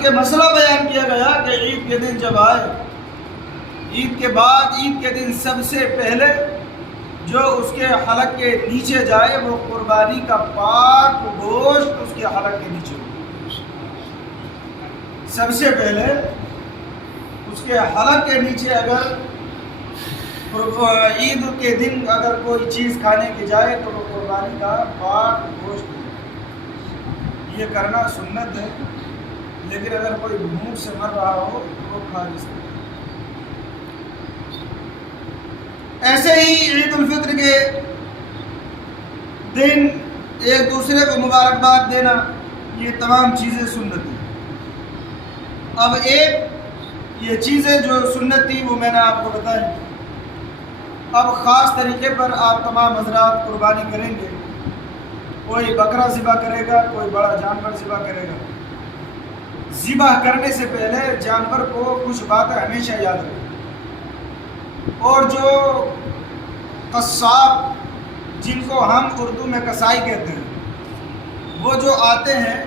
بلکہ مسئلہ بیان کیا گیا کہ عید کے دن جب آئے، عید کے بعد عید کے دن سب سے پہلے جو اس کے حلق کے نیچے جائے وہ قربانی کا پاک گوشت اس کے حلق کے نیچے ہو۔ سب سے پہلے اس کے حلق کے نیچے اگر عید کے دن اگر کوئی چیز کھانے کی جائے تو وہ قربانی کا پاک گوشت ہے۔ یہ کرنا سنت ہے، لیکن اگر کوئی بھوک سے مر رہا ہو تو وہ کھا نہیں سکتا۔ ایسے ہی عید الفطر کے دن ایک دوسرے کو مبارکباد دینا، یہ تمام چیزیں سنت ہیں۔ اب ایک یہ چیزیں جو سنت تھی وہ میں نے آپ کو بتائی، اب خاص طریقے پر آپ تمام حضرات قربانی کریں گے۔ کوئی بکرا ذبح کرے گا، کوئی بڑا جانور ذبح کرے گا۔ ذبح کرنے سے پہلے جانور کو کچھ باتیں ہمیشہ یاد رکھیں، اور جو قصاب جن کو ہم اردو میں کسائی کہتے ہیں، وہ جو آتے ہیں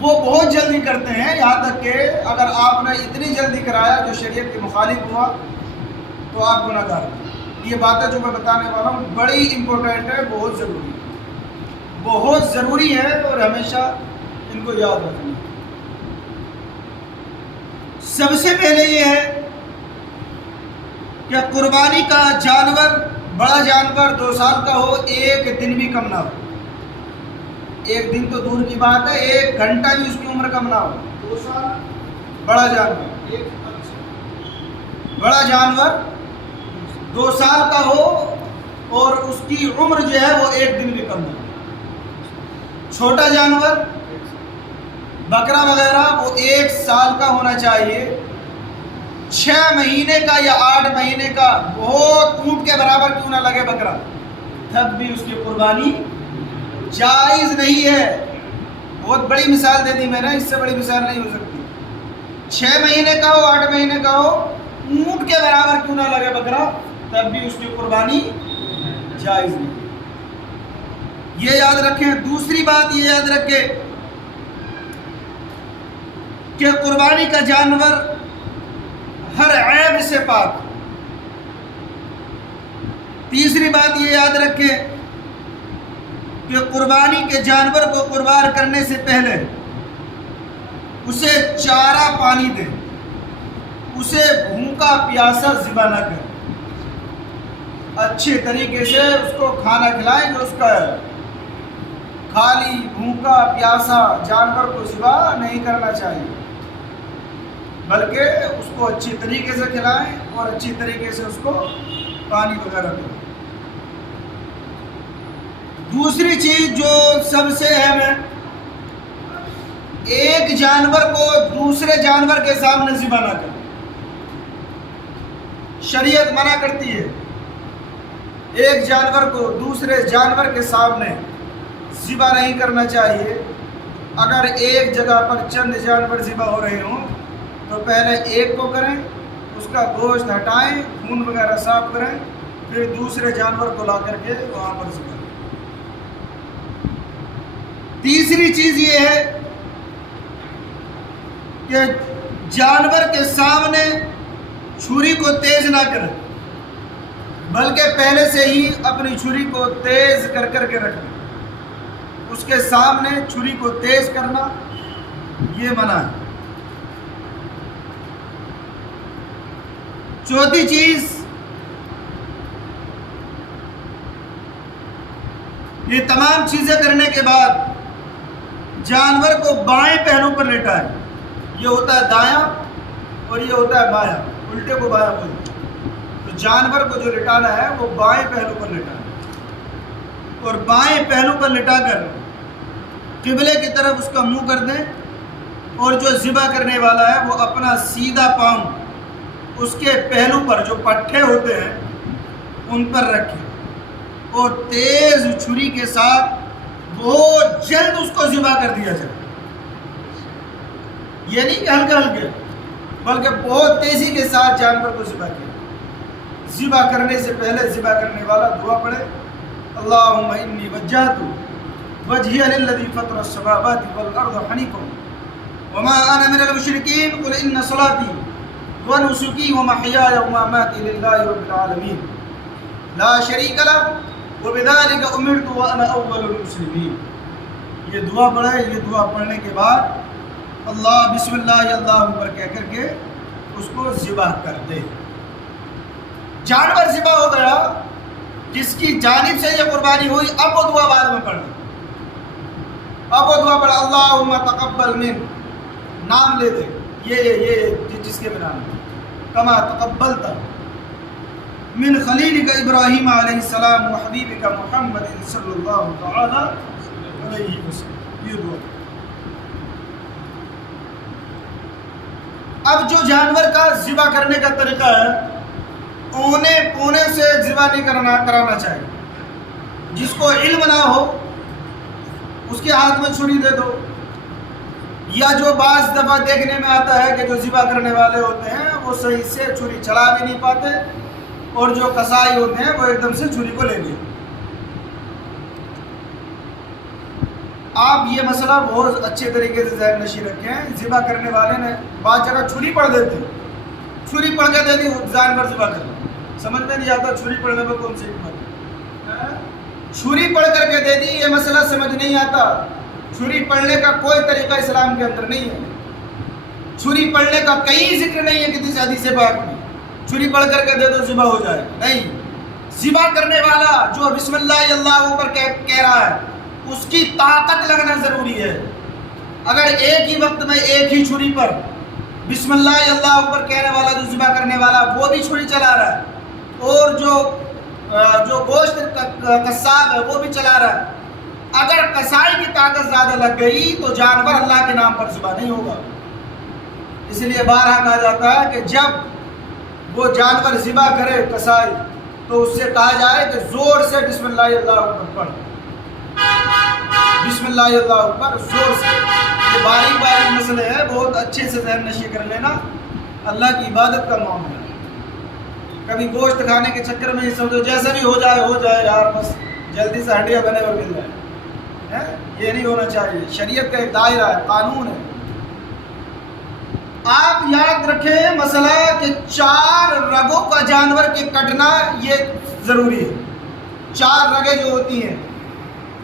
وہ بہت جلدی کرتے ہیں، یہاں تک کہ اگر آپ نے اتنی جلدی کرایا جو شریعت کے مخالف ہوا تو آپ گناہ گار ہیں۔ یہ باتیں جو میں بتانے والا ہوں بڑی امپورٹنٹ ہے، بہت ضروری ہے، بہت ضروری ہے، اور ہمیشہ ان کو یاد رکھنا۔ سب سے پہلے یہ ہے کہ قربانی کا جانور، بڑا جانور 2 سال کا ہو، 1 دن بھی کم نہ ہو۔ 1 دن تو دور کی بات ہے، 1 گھنٹہ بھی اس کی عمر کم نہ ہو۔ 2 سال بڑا جانور، بڑا جانور 2 سال کا ہو اور اس کی عمر جو ہے وہ 1 دن بھی کم نہ ہو۔ چھوٹا جانور بکرا وغیرہ وہ 1 سال کا ہونا چاہیے، 6 مہینے کا یا 8 مہینے کا، بہت اونٹ کے برابر کیوں نہ لگے بکرا، تب بھی اس کی قربانی جائز نہیں ہے۔ بہت بڑی مثال دے دی میں نے، اس سے بڑی مثال نہیں ہو سکتی۔ 6 مہینے کا ہو، 8 مہینے کا ہو، اونٹ کے برابر کیوں نہ لگے بکرا، تب بھی اس کی قربانی جائز نہیں۔ یہ یاد رکھیں۔ دوسری بات یہ یاد رکھیں کہ قربانی کا جانور ہر عیب سے پاک۔ تیسری بات یہ یاد رکھیں کہ قربانی کے جانور کو قربان کرنے سے پہلے اسے چارہ پانی دیں، اسے بھوکا پیاسا ذبح نہ کریں، اچھے طریقے سے اس کو کھانا کھلائیں جو اس کا ہے۔ خالی بھوکا پیاسا جانور کو ذبح نہیں کرنا چاہیے، بلکہ اس کو اچھی طریقے سے کھلائیں اور اچھی طریقے سے اس کو پانی وغیرہ دیں۔ دوسری چیز جو سب سے اہم ہے، ایک جانور کو دوسرے جانور کے سامنے ذبح نہ کریں۔ شریعت منع کرتی ہے ایک جانور کو دوسرے جانور کے سامنے ذبح نہیں کرنا چاہیے۔ اگر ایک جگہ پر چند جانور ذبح ہو رہے ہوں تو پہلے ایک کو کریں، اس کا گوشت ہٹائیں، خون وغیرہ صاف کریں، پھر دوسرے جانور کو لا کر کے وہاں پر ذبح کریں۔ تیسری چیز یہ ہے کہ جانور کے سامنے چھری کو تیز نہ کریں، بلکہ پہلے سے ہی اپنی چھری کو تیز کر کر کے رکھیں۔ اس کے سامنے چھری کو تیز کرنا یہ منع ہے۔ چوتھی چیز، یہ تمام چیزیں کرنے کے بعد جانور کو بائیں پہلو پر لٹائیں۔ یہ ہوتا ہے دایاں اور یہ ہوتا ہے بایاں، الٹے کو بایاں بولتے ہیں۔ تو جانور کو جو لٹانا ہے وہ بائیں پہلو پر لٹائیں، اور بائیں پہلو پر لٹا کر قبلے کی طرف اس کا منہ کر دیں، اور جو ذبح کرنے والا ہے وہ اپنا سیدھا پاؤں اس کے پہلو پر جو پٹھے ہوتے ہیں ان پر رکھیں، اور تیز چھری کے ساتھ بہت جلد اس کو ذبح کر دیا جائے۔ یہ نہیں کہ ہلکے ہلکے، بلکہ بہت تیزی کے ساتھ جانور کو ذبح کیا۔ ذبح کرنے سے پہلے ذبح کرنے والا دعا پڑھے، اللہم انی وجہت وجہی للذی فطر السماوات والارض حنیفا وما انا من المشرکین قل ان صلاتی ونسکی ومحیای ومماتی للہ رب العالمین لا شریک لہ وبذلک امرت وانا اول المسلمین. یہ دعا پڑھے. یہ دعا پڑھنے کے بعد اللہ بسم اللہ اللہ اکبر کہہ کر کے اس کو ذبح کر دے. جانور ذبح ہو گیا جس کی جانب سے یہ قربانی ہوئی. اب وہ دعا بعد میں پڑھ. اب وہ دعا پڑھا اللہم تقبل من, نام لے دے یہ جس کے بنا میں کما تقبلتا من خلیلک ابراہیم علیہ السلام و حبیبک محمد صلی اللہ تعالی علیہ وسلم. یہ دعا. اب جو جانور کا ذبح کرنے کا طریقہ ہے اونے پونے سے ذبح نہیں کرانا چاہیے. جس کو علم نہ ہو اس کے ہاتھ میں چھری دے دو, یا جو بعض دفعہ دیکھنے میں آتا ہے کہ جو ذبح کرنے والے ہوتے ہیں وہ صحیح سے چھری چلا بھی نہیں پاتے, اور جو قصائی ہوتے ہیں وہ ایک دم سے چھری کو لے لیے. آپ یہ مسئلہ بہت اچھے طریقے سے ذہن نشی رکھیں. ذبح کرنے والے نے بعض جگہ چھری پڑھ دیتے, چھری پڑھ کے دے دی جانور ذبح کر. سمجھ میں نہیں آتا چھری پڑھنے میں کون سی حکمت ہے. چھری پڑھ کر کے دے دی, یہ مسئلہ سمجھ نہیں آتا. چھری پڑھنے کا کوئی طریقہ اسلام کے اندر نہیں ہے. چھری پڑھنے کا کہیں ذکر نہیں ہے کسی حدیث پاک میں چھری پڑھ کر کے دے دو ذبح ہو جائے. نہیں, ذبح کرنے والا جو بسم اللہ اللہ اوپر کہہ رہا ہے اس کی طاقت لگنا ضروری ہے. اگر ایک ہی وقت میں ایک ہی چھری پر بسم اللہ اللہ اوپر کہنے والا جو ذبح کرنے والا وہ بھی چھری چلا رہا ہے, اور جو گوشت قصاب ہے وہ بھی چلا رہا ہے, اگر قصائی کی طاقت زیادہ لگ گئی تو جانور اللہ کے نام پر ذبح نہیں ہوگا. اس لیے بارہا کہا جاتا ہے کہ جب وہ جانور ذبح کرے قصائی تو اس سے کہا جائے کہ زور سے بسم اللہ اللہ اکبر پڑھ. بسم اللہ اللہ اکبر زور سے. یہ باریک باریک مسئلے ہیں, بہت اچھے سے ذہن نشی کر لینا. اللہ کی عبادت کا معاملہ ہے. کبھی گوشت کھانے کے چکر میں یہ سمجھو جیسا بھی ہو جائے یار, بس جلدی سے ہڈیاں بنے اور مل جائے. یہ نہیں ہونا چاہیے. شریعت کا ایک دائرہ ہے, قانون ہے. آپ یاد رکھیں مسئلہ کہ 4 رگوں کا جانور کے کٹنا یہ ضروری ہے. 4 رگیں جو ہوتی ہیں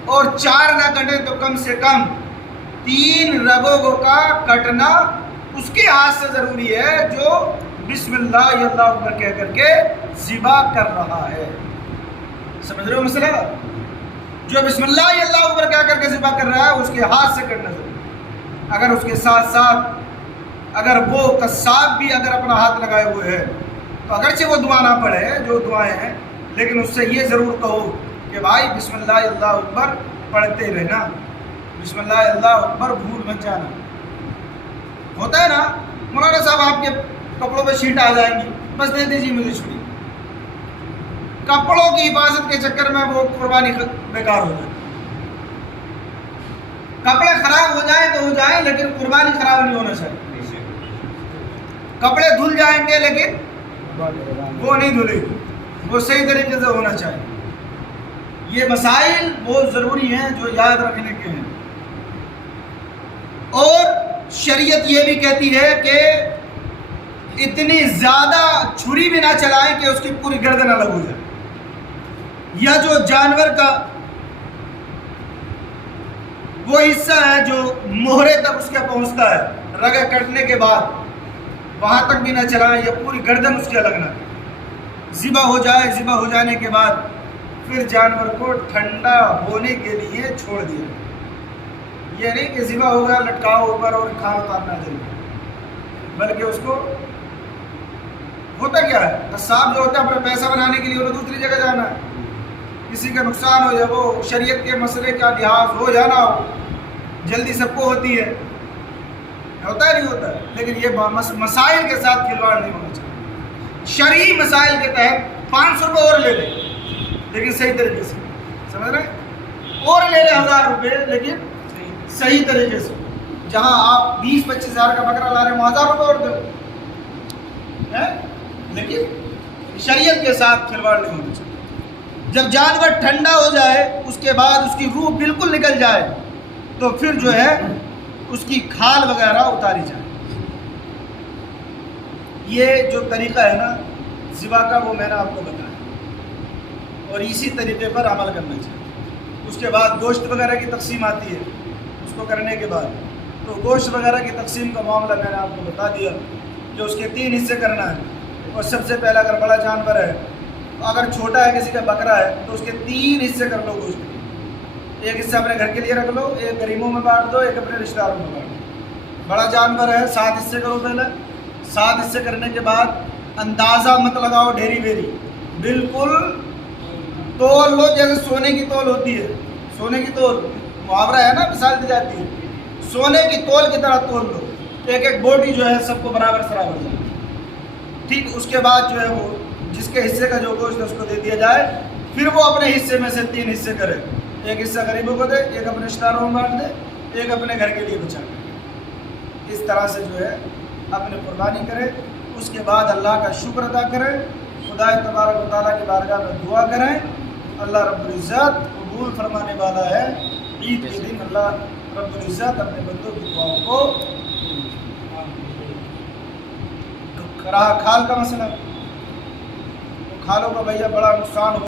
اور 4 نہ کٹے تو کم سے کم 3 رگوں کا کٹنا اس کے ہاتھ سے ضروری ہے جو بسم اللہ اللہ اکبر کہہ کر کے ذبح کر رہا ہے. سمجھ رہے ہو مسئلہ؟ جو بسم اللہ اللہ اکبر کہہ کر کے ذبح کر رہا ہے اس کے ہاتھ سے کٹنا ضروری ہے. اگر اس کے ساتھ ساتھ اگر وہ قصاب بھی اگر اپنا ہاتھ لگائے ہوئے ہے تو اگرچہ وہ دعا نہ پڑھے جو دعائیں ہیں, لیکن اس سے یہ ضرور کہو کہ بھائی بسم اللہ اللہ اکبر پڑھتے رہنا. بسم اللہ اللہ اکبر بھول مت جانا. ہوتا ہے نا مولانا صاحب آپ کے کپڑوں پہ شیٹ آ جائیں گی, بس دے دیجیے مجھے چھری. کپڑوں کی حفاظت کے چکر میں وہ قربانی بیکار ہو جائے. کپڑے خراب ہو جائیں تو ہو جائیں, لیکن قربانی خراب نہیں ہونا چاہیے. کپڑے دھل جائیں گے لیکن وہ نہیں دھلے گی, وہ صحیح طریقے سے ہونا چاہیے. یہ مسائل بہت ضروری ہیں جو یاد رکھنے کے ہیں. اور شریعت یہ بھی کہتی ہے کہ اتنی زیادہ چھری بھی نہ چلائیں کہ اس کی پوری گردن الگ ہو جائے, یا جو جانور کا وہ حصہ ہے جو مہرے تک اس کے پہنچتا ہے رگیں کٹنے کے بعد, وہاں تک بھی نہ چلائیں, یا پوری گردن اس کی الگ نہ. ذبح ہو جائے, ذبح ہو جانے کے بعد پھر جانور کو ٹھنڈا ہونے کے لیے چھوڑ دیا. یہ نہیں کہ ذبح ہوگا لٹکاؤ اوپر اور کھا اتارنا چاہیے, بلکہ اس کو ہوتا کیا ہے, قصاب جو ہوتا ہے اپنا پیسہ بنانے کے لیے انہیں دوسری جگہ جانا ہے. کسی کا نقصان ہو جائے, وہ شریعت کے مسئلے کا لحاظ ہو جانا ہو, جلدی سب کو ہوتی ہے, ہوتا ہے نہیں ہوتا ہے, لیکن یہ مسائل کے ساتھ کھلواڑ نہیں ہونا چاہیے. شرعی مسائل کے تحت 500 روپے اور لے لیں لیکن صحیح طریقے سے. سمجھ رہے ہیں, اور لے لیں 1000 روپے لیکن صحیح طریقے سے. جہاں آپ 20-25 ہزار کا بکرا لا رہے ہیں 1000 روپے اور دیں, لیکن شریعت کے ساتھ کھلواڑ نہیں ہونا چاہیے. جب جانور ٹھنڈا ہو جائے اس کے بعد اس کی روح بالکل نکل جائے تو پھر جو ہے اس کی کھال وغیرہ اتاری جائے۔ یہ جو طریقہ ہے نا ذبح کا وہ میں نے آپ کو بتایا، اور اسی طریقے پر عمل کرنا چاہیے۔ اس کے بعد گوشت وغیرہ کی تقسیم آتی ہے، اس کو کرنے کے بعد تو گوشت وغیرہ کی تقسیم کا معاملہ میں نے آپ کو بتا دیا کہ اس کے 3 حصے کرنا ہے۔ اور سب سے پہلا اگر بڑا جانور ہے، اگر چھوٹا ہے کسی کا بکرا ہے تو اس کے 3 حصے کر لو گوشت کے۔ ایک حصہ اپنے گھر کے لیے رکھ لو، ایک غریبوں میں بانٹ دو، ایک اپنے رشتہ داروں میں بانٹ دو۔ بڑا جانور ہے 7 حصے کرو پہلے، 7 حصے کرنے کے بعد اندازہ مت لگاؤ ڈھیری ویری، بالکل تول لو جیسے سونے کی تول ہوتی ہے، سونے کی تول محاورہ ہے نا، مثال دی جاتی ہے، سونے کی تول کی طرح تول لو، ایک ایک بوٹی جو ہے سب کو برابر سرابر جائے۔ ٹھیک، اس کے بعد جو ہے وہ جس کے حصے کا جو گوشت ہے اس کو دے دیا جائے، پھر وہ اپنے حصے میں سے 3 حصے کرے، ایک حصہ غریبوں کو دے، ایک اپنے رشتہ داروں میں بانٹ دے، ایک اپنے گھر کے لیے بچا دے۔ اس طرح سے جو ہے اپنے قربانی کرے، اس کے بعد اللہ کا شکر ادا کریں، خدا تبارک و تعالیٰ کی بارگاہ میں دعا کریں۔ اللہ رب العزت قبول فرمانے والا ہے۔ عید کے دن اللہ رب العزت اپنے بندوں کی دعاؤں کو رہا کھال کا مسئلہ، کھالوں کا بھیا بڑا نقصان ہو